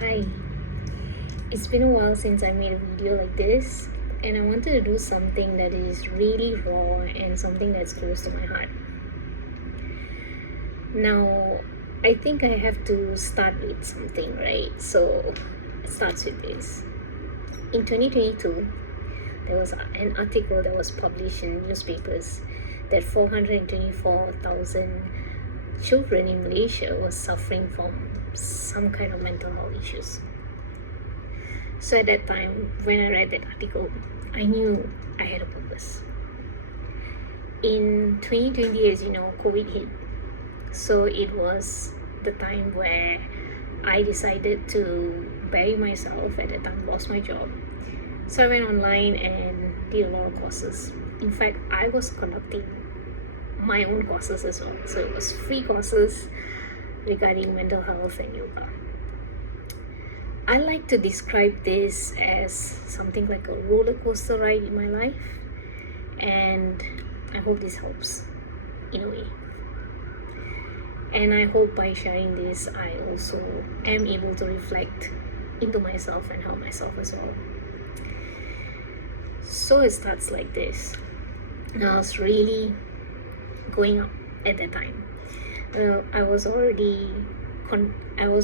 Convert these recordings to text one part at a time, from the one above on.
Hi, it's been a while since I made a video like this, and I wanted to do something that is really raw and something that's close to my heart. Now, I think I have to start with something, right? So, it starts with this. In 2022, there was an article that was published in newspapers that 424,000 children in Malaysia were suffering from some kind of mental health issues. So at that time, when I read that article, I knew I had a purpose. In 2020, as you know, COVID hit. So it was the time where I decided to bury myself. At that time, lost my job. So I went online and did a lot of courses. In fact, I was conducting my own courses as well. So it was free courses regarding mental health and yoga. I like to describe this as something like a roller coaster ride in my life, and I hope this helps in a way. And I hope by sharing this, I also am able to reflect into myself and help myself as well. So it starts like this. I was really going up at that time. I was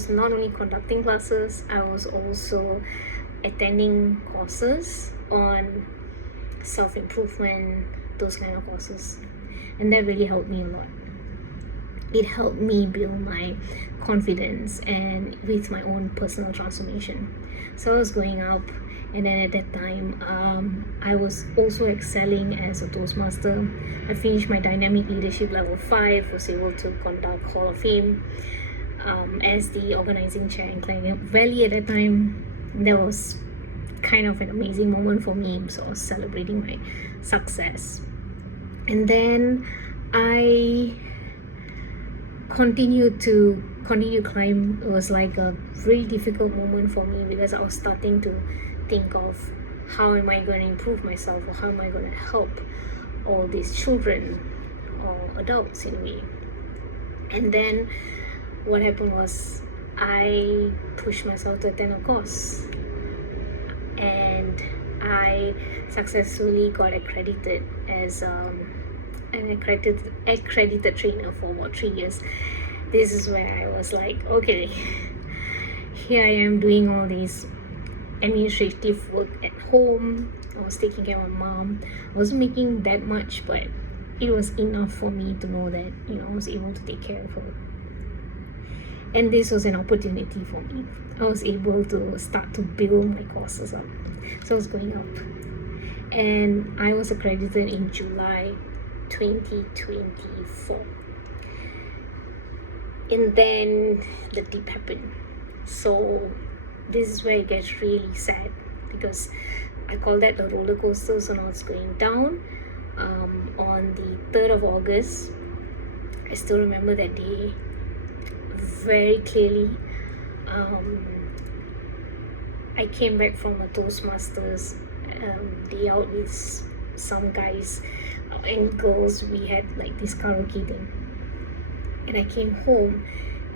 not only conducting classes, I was also attending courses on self-improvement, those kind of courses, and that really helped me a lot. It helped me build my confidence and with my own personal transformation. So I was going up, and then at that time I was also excelling as a Toastmaster. I finished my dynamic leadership level 5, was able to conduct Hall of Fame as the organizing chair in Clayton Valley. At that time, that was kind of an amazing moment for me, so I was celebrating my success. And then I continued to climb. It was like a very difficult moment for me because I was starting to think of how am I going to improve myself, or how am I going to help all these children or adults in a way. And then what happened was I pushed myself to attend a course, and I successfully got accredited as an accredited trainer for about 3 years. This is where I was like, okay, here I am doing all this administrative work at home. I was taking care of my mom. I wasn't making that much, but it was enough for me to know that I was able to take care of her. And this was an opportunity for me. I was able to start to build my courses up. So I was going up, and I was accredited in July 2024. And then the dip happened. So this is where it gets really sad, because I call that the roller coaster. So now it's going down. On the 3rd of August, I still remember that day very clearly. I came back from a Toastmasters day out with some guys and girls. We had like this karaoke thing, and I came home,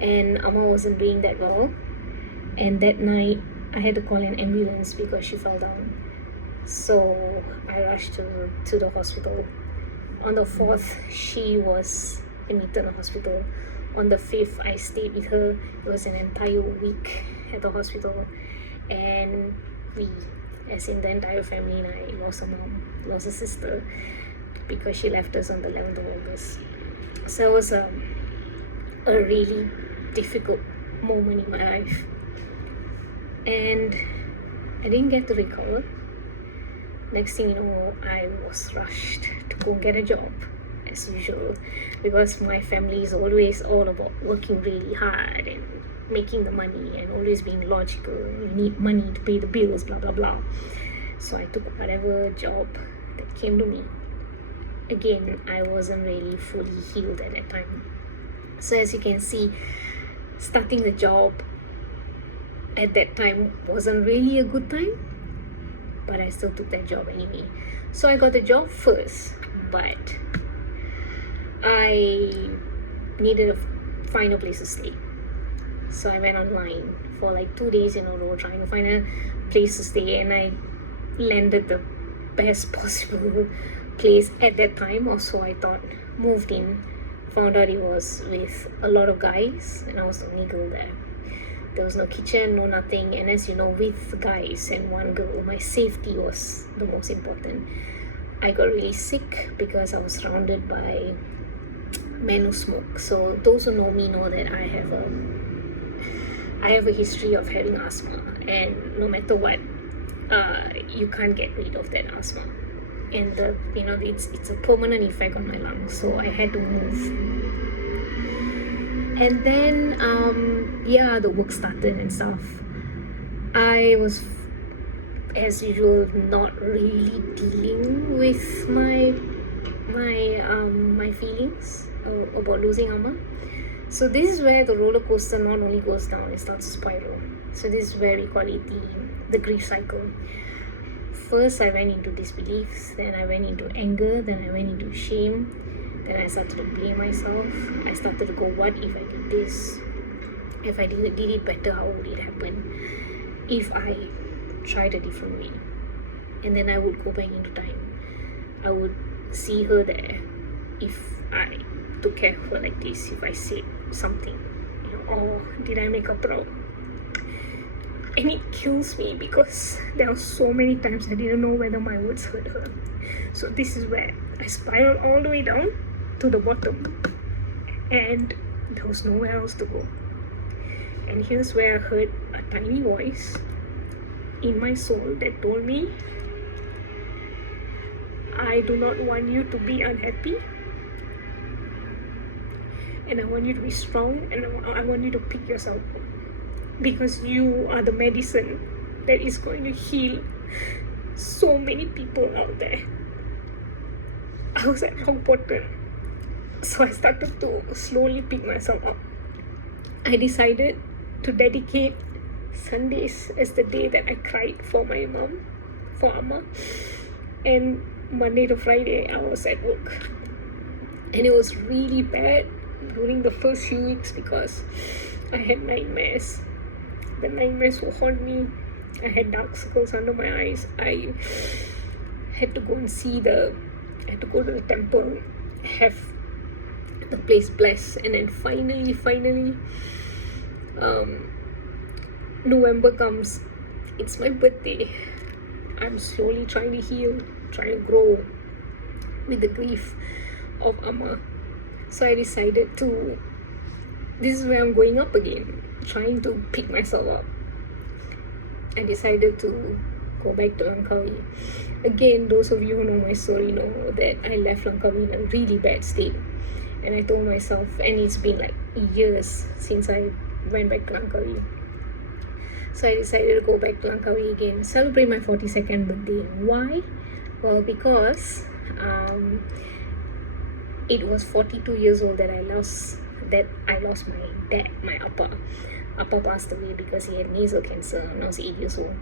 and Amma wasn't doing that well, and that night I had to call an ambulance because she fell down. So I rushed to the hospital. On the 4th, she was admitted in the hospital. On the 5th, I stayed with her. It was an entire week at the hospital, and we, as in the entire family, and I lost a mom, lost a sister, because she left us on the 11th of August. So it was a really difficult moment in my life, and I didn't get to recover. Next thing you know, I was rushed to go get a job as usual, because my family is always all about working really hard and making the money and always being logical. You need money to pay the bills, blah blah blah. So I took whatever job that came to me. Again, I wasn't really fully healed at that time. So as you can see, starting the job at that time wasn't really a good time, but I still took that job anyway. So I got the job first, but I needed to find a place to stay. So I went online for like 2 days in a row trying to find a place to stay, and I landed the best possible place at that time, or so I thought. Moved in, found out it was with a lot of guys, and I was the only girl there. There was no kitchen, no nothing, and as you know, with guys and one girl, my safety was the most important. I got really sick because I was surrounded by men who smoke. So those who know me know that I have a history of having asthma, and no matter what, you can't get rid of that asthma, and it's a permanent effect on my lungs. So I had to move, and then the work started and stuff. I was, as usual, not really dealing with my feelings about losing Amma. So this is where the roller coaster not only goes down, it starts to spiral. So this is where we call it the grief cycle. First I went into disbelief, then I went into anger, then I went into shame, then I started to blame myself. I started to go, what if I did this? If I did it better, how would it happen? If I tried a different way? And then I would go back into time. I would see her there. If I took care of her like this, if I said something, or did I make her proud? And it kills me because there were so many times I didn't know whether my words hurt her. So this is where I spiraled all the way down to the bottom, and there was nowhere else to go. And here's where I heard a tiny voice in my soul that told me, I do not want you to be unhappy, and I want you to be strong, and I want you to pick yourself up, because you are the medicine that is going to heal so many people out there. I was at rock bottom, so I started to slowly pick myself up. I decided to dedicate Sundays as the day that I cried for my mom, for Amma, and Monday to Friday I was at work. And it was really bad during the first few weeks because I had nightmares. The nightmares would haunt me. I had dark circles under my eyes. I had to go and I had to go to the temple, have the place blessed, and then finally November comes. It's my birthday. I'm slowly trying to heal, trying to grow with the grief of Amma. So I decided this is where I'm going up again, trying to pick myself up. I decided to go back to Langkawi. Again, those of you who know my story know that I left Langkawi in a really bad state. And I told myself, and it's been like years since I went back to Langkawi. So I decided to go back to Langkawi again, celebrate my 42nd birthday. Why? Well, because it was 42 years old that I lost my dad, my Appa. Appa passed away because he had nasal cancer when I was 8 years old.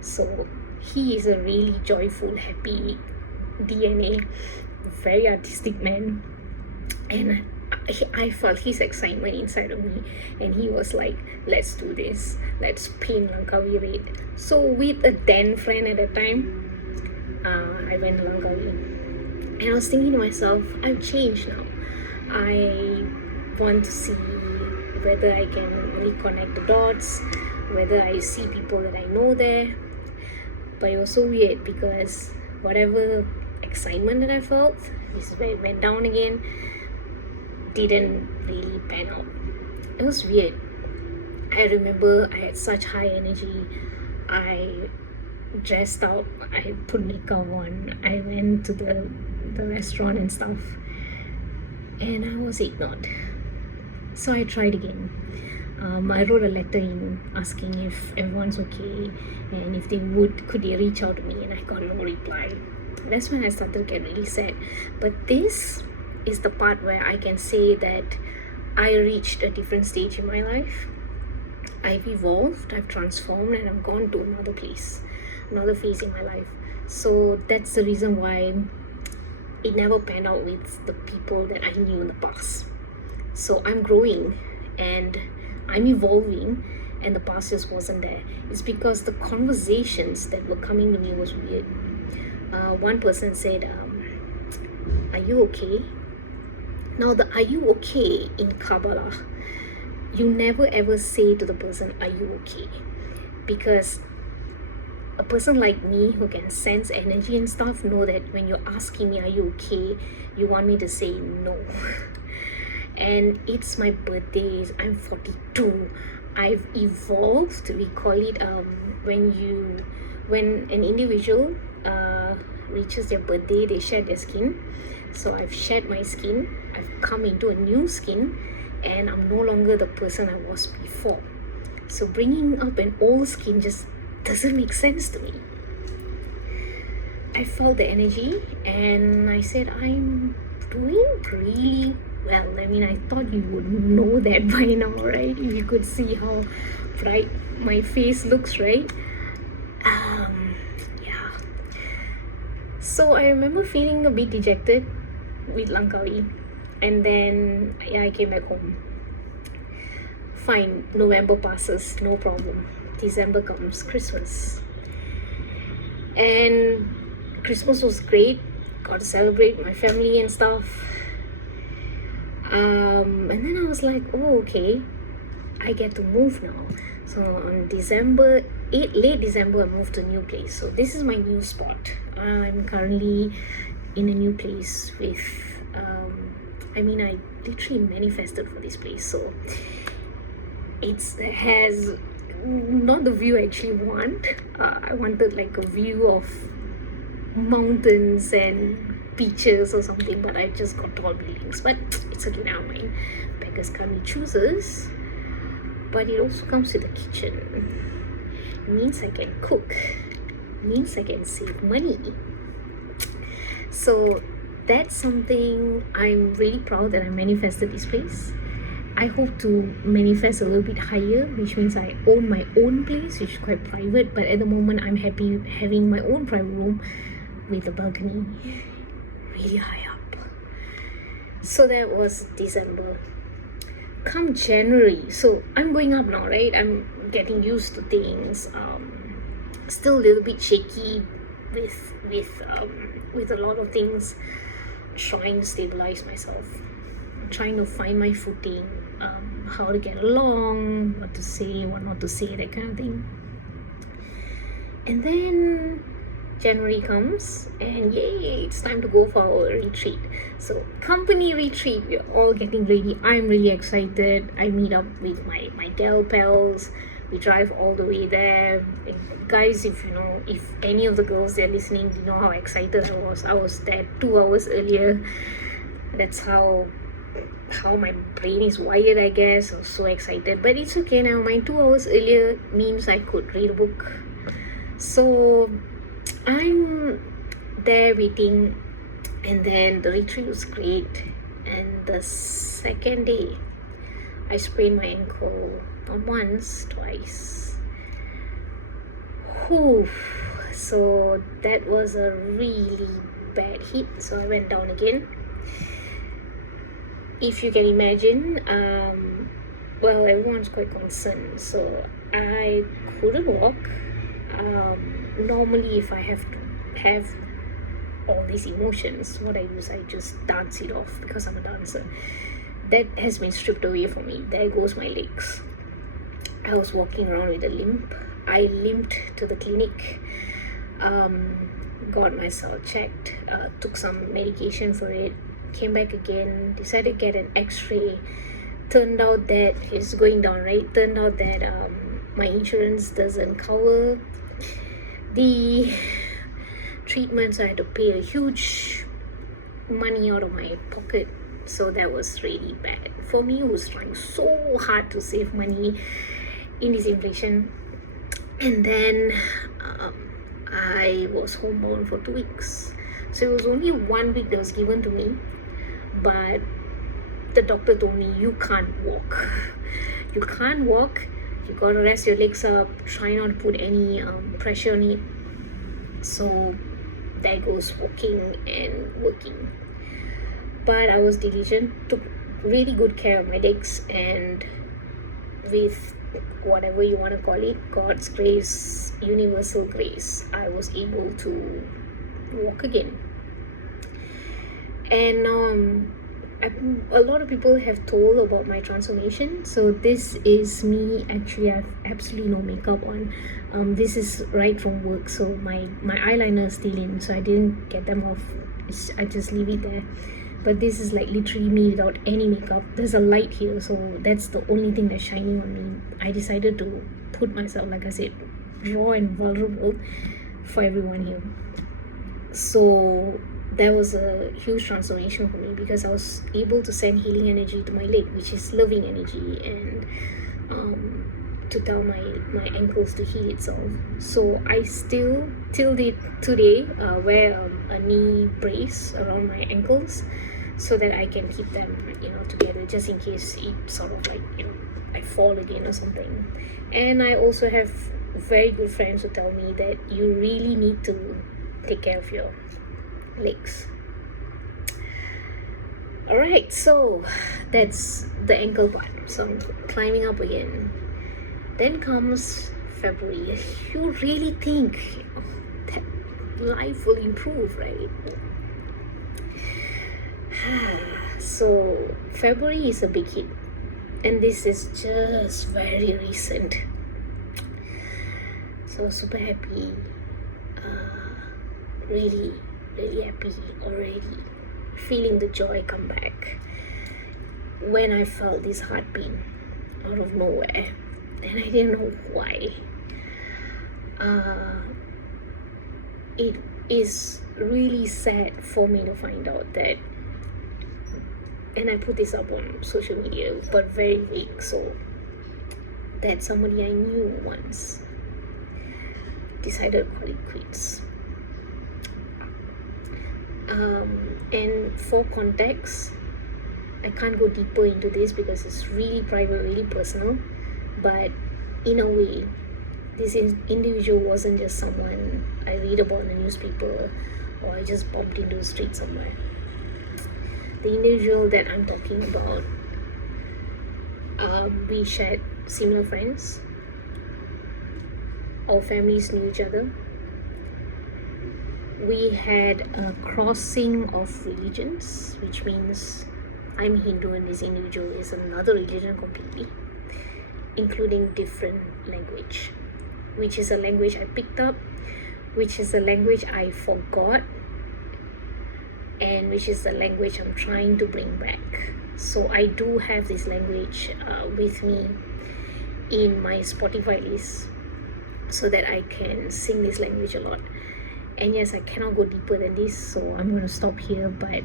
So he is a really joyful, happy DNA, very artistic man, and I felt his excitement inside of me, and he was like, let's do this, let's paint Langkawi red. So with a then friend at that time, I went to Langkawi, and I was thinking to myself, I've changed now. I want to see whether I can reconnect the dots, whether I see people that I know there. But it was so weird because whatever excitement that I felt, this is where it went down again, didn't really pan out. It was weird. I remember I had such high energy. I dressed up, I put makeup on, I went to the restaurant and stuff, and I was ignored. So I tried again. I wrote a letter in asking if everyone's okay and if could they reach out to me, and I got no reply. That's when I started to get really sad. But this is the part where I can say that I reached a different stage in my life. I've evolved, I've transformed, and I've gone to another place, another phase in my life. So that's the reason why it never panned out with the people that I knew in the past. So I'm growing, and I'm evolving and the past just wasn't there. It's because the conversations that were coming to me was weird. One person said, are you okay? Now the are you okay in Kabbalah, you never ever say to the person, are you okay? Because a person like me who can sense energy and stuff know that when you're asking me, are you okay, you want me to say no. And it's my birthday, I'm 42. I've evolved. We call it when an individual reaches their birthday, they shed their skin. So I've shed my skin, I've come into a new skin, and I'm no longer the person I was before. So bringing up an old skin just doesn't make sense to me. I felt the energy and I said, I'm doing really well. I mean, I thought you would know that by now, right? If you could see how bright my face looks, right? Yeah. So I remember feeling a bit dejected with Langkawi, and then I came back home. Fine, November passes, no problem. December comes, Christmas. And Christmas was great, got to celebrate with my family and stuff. And then I was like, oh, okay, I get to move now. So on late December, I moved to a new place. So this is my new spot. I'm currently in a new place with, I literally manifested for this place. So it has not the view I actually want. I wanted like a view of mountains and beaches or something, but I just got tall buildings. But it's okay, now mind. Beggars can't choosers. But it also comes with a kitchen. It means I can cook. It means I can save money. So that's something I'm really proud that I manifested this place. I hope to manifest a little bit higher, which means I own my own place, which is quite private, but at the moment I'm happy having my own private room with a balcony really high up. So that was December. Come January, so I'm going up now, right? I'm getting used to things. Still a little bit shaky with a lot of things. Trying to stabilize myself, trying to find my footing, how to get along, what to say, what not to say, that kind of thing. And then January comes and yay, it's time to go for our retreat. So company retreat, we're all getting ready. I'm really excited. I meet up with my gal pals. We drive all the way there. And guys, if any of the girls they're listening, you know how excited I was. I was there 2 hours earlier. That's how my brain is wired, I guess. I was so excited, but it's okay now. My 2 hours earlier means I could read a book. So I'm there waiting, and then the retreat was great. And the second day, I sprained my ankle, not once, twice. Whew. So that was a really bad hit. So I went down again. If you can imagine, everyone's quite concerned. So I couldn't walk. Normally, if I have to have all these emotions, what I do is I just dance it off because I'm a dancer. That has been stripped away from me. There goes my legs. I was walking around with a limp. I limped to the clinic, got myself checked, took some medication for it, came back again, decided to get an x-ray. Turned out that it's going down, right? Turned out that my insurance doesn't cover the treatments. I had to pay a huge money out of my pocket. So that was really bad for me, who's trying so hard to save money in this inflation. And then I was homebound for 2 weeks. So it was only 1 week that was given to me, but the doctor told me, you can't walk. You can't walk. You gotta rest your legs up. Try not to put any pressure on it. So there goes walking and working. But I was diligent, took really good care of my legs, and with whatever you want to call it, God's grace, universal grace, I was able to walk again. And a lot of people have told about my transformation. So this is me. Actually, I have absolutely no makeup on. This is right from work, so my eyeliner is still in, so I didn't get them off. I just leave it there. But this is like literally me without any makeup. There's a light here, so that's the only thing that's shining on me. I decided to put myself, like I said, raw and vulnerable for everyone here. So that was a huge transformation for me, because I was able to send healing energy to my leg, which is loving energy, and to tell my ankles to heal itself. So I still till today wear a knee brace around my ankles, so that I can keep them together, just in case it sort of like I fall again or something. And I also have very good friends who tell me that you really need to take care of your legs. Alright, so that's the ankle part. So I'm climbing up again. Then comes February. You really think that life will improve, right? So February is a big hit, and this is just very recent. So super happy, really happy already, feeling the joy come back when I felt this heart pain out of nowhere, and I didn't know why. It is really sad for me to find out that, and I put this up on social media, but very vague, so that somebody I knew once decided to call it quits. And for context, I can't go deeper into this because it's really private, really personal, but in a way, this individual wasn't just someone I read about in the newspaper or I just bumped into the street somewhere. The individual that I'm talking about, we shared similar friends. Our families knew each other. We had a crossing of religions, which means I'm Hindu and this individual is another religion completely, including different language, which is a language I picked up, which is a language I forgot, and which is the language I'm trying to bring back. So I do have this language with me in my Spotify list, so that I can sing this language a lot. And yes, I cannot go deeper than this, so I'm going to stop here, but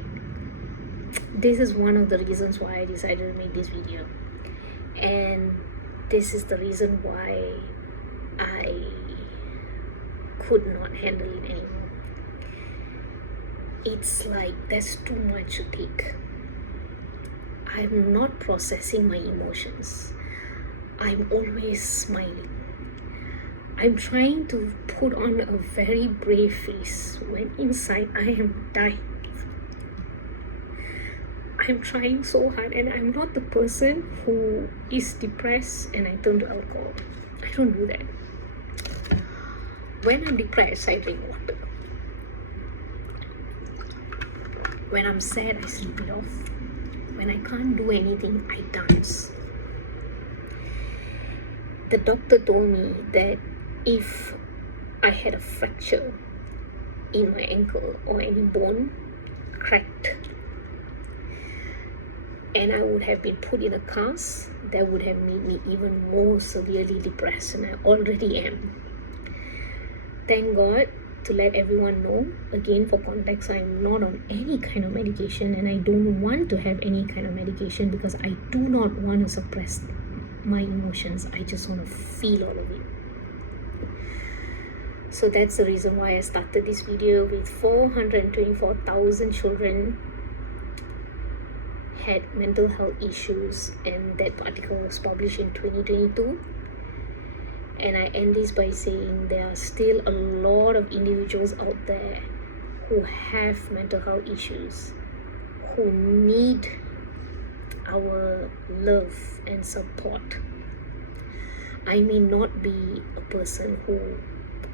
this is one of the reasons why I decided to make this video, and this is the reason why I could not handle it anymore. It's like there's too much to take. I'm not processing my emotions. I'm always smiling. I'm trying to put on a very brave face when inside I am dying. I'm trying so hard, and I'm not the person who is depressed and I turn to alcohol. I don't do that. When I'm depressed, I drink water. When I'm sad, I sleep it off. When I can't do anything, I dance. The doctor told me that if I had a fracture in my ankle or any bone cracked, and I would have been put in a cast, that would have made me even more severely depressed than I already am. Thank God, to let everyone know, again for context, I'm not on any kind of medication, and I don't want to have any kind of medication because I do not want to suppress my emotions. I just want to feel all of it. So that's the reason why I started this video. With 424,000 children had mental health issues, and that article was published in 2022. And I end this by saying there are still a lot of individuals out there who have mental health issues, who need our love and support. I may not be a person who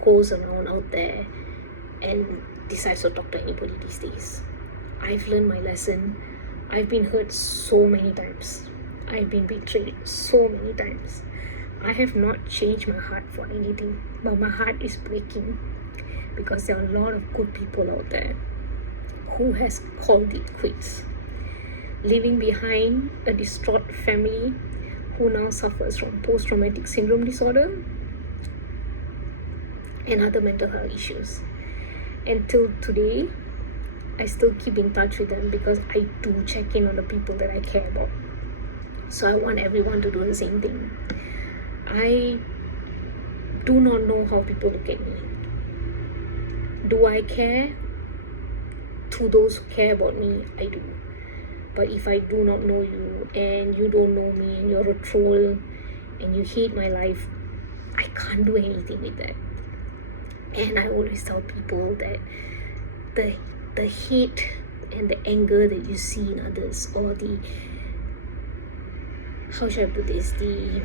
goes around out there and decides to talk to anybody these days. I've learned my lesson. I've been hurt so many times. I've been betrayed so many times. I have not changed my heart for anything, but my heart is breaking because there are a lot of good people out there who has called it quits, leaving behind a distraught family who now suffers from post-traumatic syndrome disorder and other mental health issues. Until today, I still keep in touch with them because I do check in on the people that I care about. So I want everyone to do the same thing. I do not know how people look at me. Do I care? To those who care about me, I do. But if I do not know you and you don't know me and you're a troll and you hate my life, I can't do anything with that. And I always tell people that the hate and the anger that you see in others, or the, how should I put this, the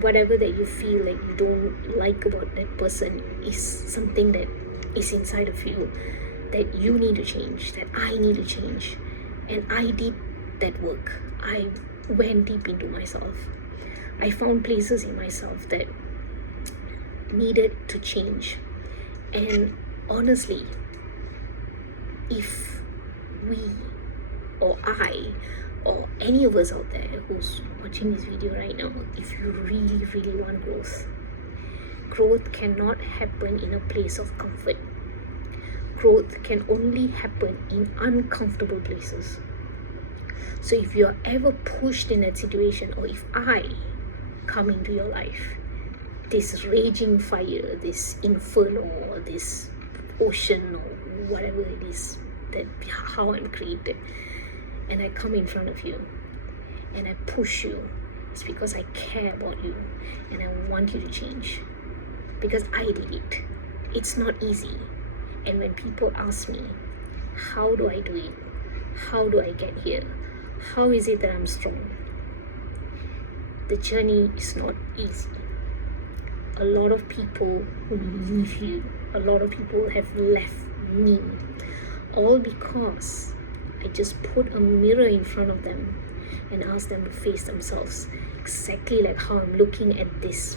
whatever that you feel like you don't like about that person is something that is inside of you that you need to change, that I need to change. And I did that work. I went deep into myself. I found places in myself that needed to change. And honestly, if we, or I, or any of us out there who's watching this video right now, if you really, really want growth cannot happen in a place of comfort. Growth can only happen in uncomfortable places. So if you're ever pushed in that situation, or if I come into your life, this raging fire, this inferno, or this ocean, or whatever it is, that how I'm created, and I come in front of you and I push you, it's because I care about you and I want you to change, because I did it. It's not easy. And when people ask me, how do I do it? How do I get here? How is it that I'm strong? The journey is not easy. A lot of people will leave you. A lot of people have left me. All because I just put a mirror in front of them and asked them to face themselves exactly like how I'm looking at this,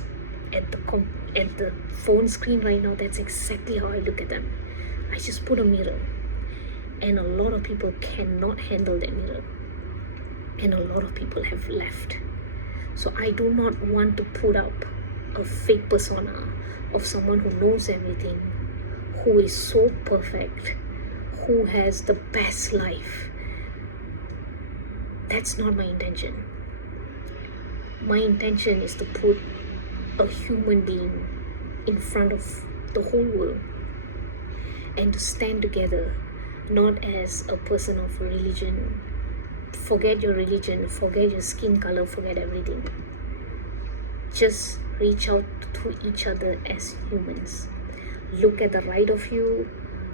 at the phone screen right now. That's exactly how I look at them. I just put a mirror, and a lot of people cannot handle that mirror, and a lot of people have left. So I do not want to put up a fake persona of someone who knows everything, who is so perfect, who has the best life. That's not my intention. My intention is to put a human being in front of the whole world and to stand together, not as a person of religion. Forget your religion, forget your skin color, forget everything. Just reach out to each other as humans. Look at the right of you,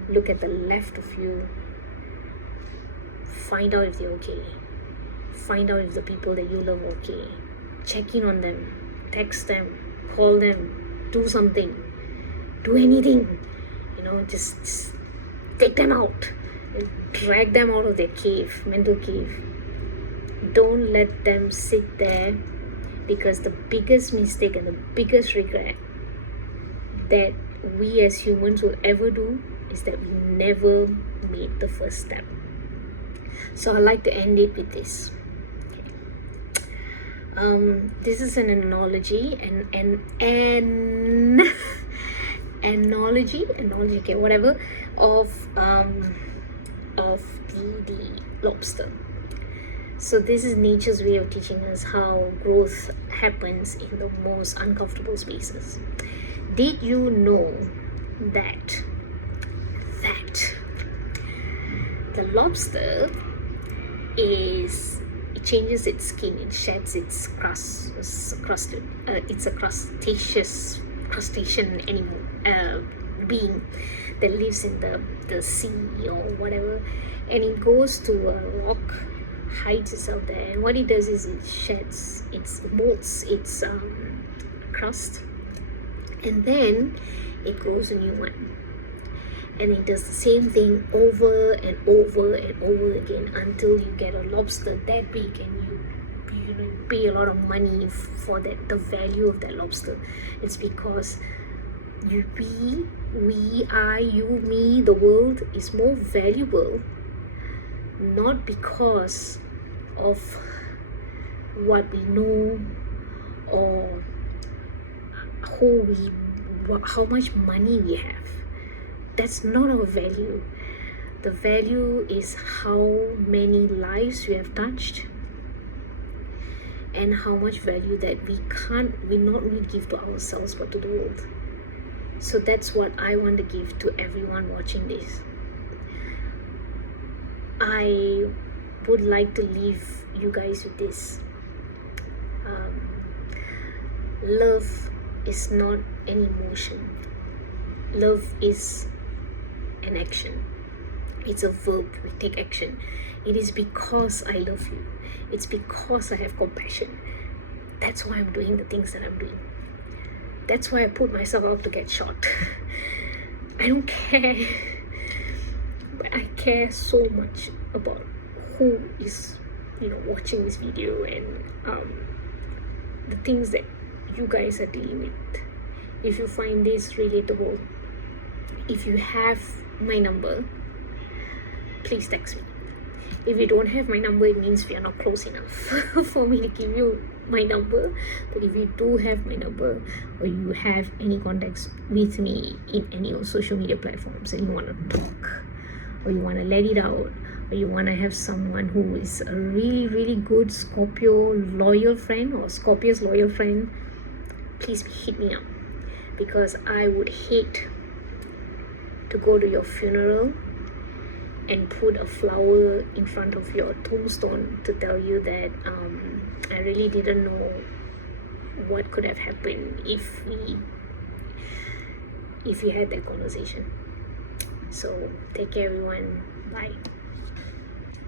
look at the left of you. Find out if they're okay. Find out if the people that you love are okay. Check in on them, text them, call them, do something, do anything. Just take them out, drag them out of their cave, mental cave. Don't let them sit there, because the biggest mistake and the biggest regret that we as humans will ever do is that we never made the first step. So I like to end it with this. This is an analogy, analogy, okay, whatever, of the lobster. So this is nature's way of teaching us how growth happens in the most uncomfortable spaces. Did you know that the lobster it changes its skin, it sheds its crust, it's a crustacean animal, being that lives in the sea or whatever, and it goes to a rock hides itself there, and what it does is it sheds, it molts its crust, and then it grows a new one, and it does the same thing over and over and over again until you get a lobster that big, and you pay a lot of money for that, the value of that lobster. It's because we are, you, me, the world is more valuable, not because of what we know or how much money we have. That's not our value. The value is how many lives we have touched, and how much value that we not only give to ourselves but to the world. So that's what I want to give to everyone watching this. I would like to leave you guys with this. Love is not an emotion. Love is an action. It's a verb. We take action. It is because I love you. It's because I have compassion. That's why I'm doing the things that I'm doing. That's why I put myself out to get shot. I don't care, but I care so much about who is, watching this video, and the things that you guys are dealing with. If you find this relatable, if you have my number, please text me. If you don't have my number, it means we are not close enough for me to give you my number. But if you do have my number, or you have any contacts with me in any of social media platforms, and you want to talk, or you want to let it out, or you want to have someone who is a really, really good Scorpio loyal friend, or Scorpio's loyal friend, please hit me up, because I would hate to go to your funeral and put a flower in front of your tombstone to tell you that I really didn't know what could have happened if we had that conversation. So take care, everyone. Bye.